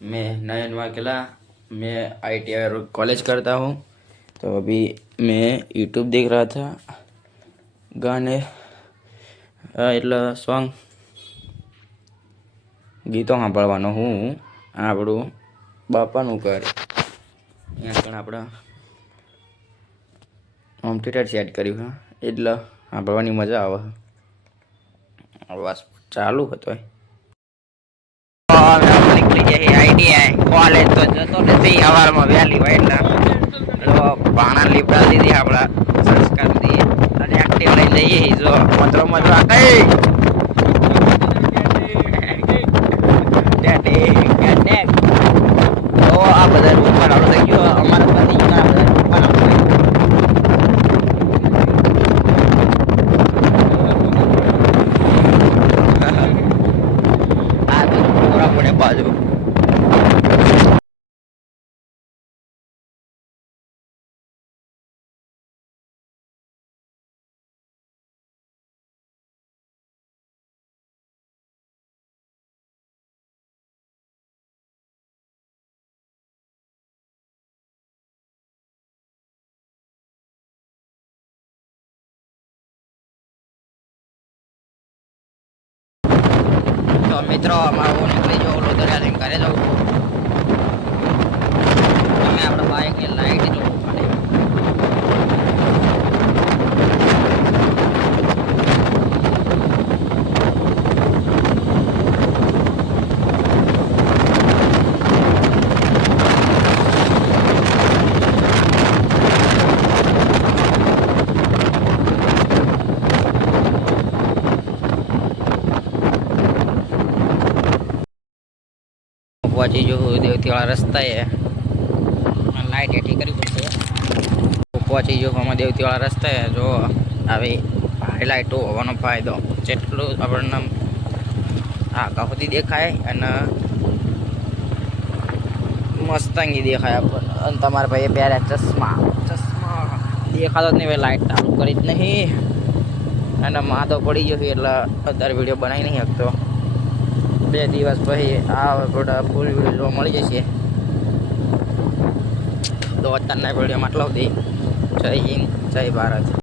मैं नयन वाकेला। मैं ITI college करता हूँ। तो अभी मैं यूट्यूब देख रहा था, गाने એટલે સોંગ ગીતો સાંભળવાનો હું આપણું બાપાનું ઘર અહીંયા પણ આપણા હોમ થિયેટર સેટ કર્યું હા એટલે સાંભળવાની મજા આવે. બસ ચાલુ હતો નીકળી જાય ITI કોલેજ તો જતો નથી સવારમાં વહેલી હોય એટલે ભાણા લીપડા દીધી આપણા સંસ્કાર દીએ અને એક્ટિવ લઈ જઈએ જો મતરો મતરો કઈ તો આ બધા રૂમ પર આપણે થઈ ગયો અમારા પતિ આ બધા રૂમ પર આ તો પૂરા પડે બાજુ તો મિત્રો અમારો નીકળી જો ઓલો દરિયાથી ઘરે જવું તમે આપણા બાઇકની લાઈટ જોવું પડે. પહોંચી જો દેવતીવાળા રસ્તાએ લાઈટ એઠી કરવી પડશે. પહોંચી જો આમાં દેવતીવાળા રસ્તાએ જો આવી હાઈલાઇટો હોવાનો ફાયદો જેટલું આપણને આગળ સુધી દેખાય અને મસ્તંગી દેખાય આપણને. અને તમારા ભાઈએ પહેર્યા ચશ્મા દેખાતો જ નહીં ભાઈ, લાઈટ ચાલુ કરી જ નહીં અને માદો પડી ગયો એટલે અત્યારે વિડીયો બનાવી નહીં શકતો. 2 દિવસ પછી આ ફૂલ વિડીયો જોવા મળી જશે. તો અત્યારના વિડીયોમાં આટલો સુધી. જય હિન્દ, જય ભારત.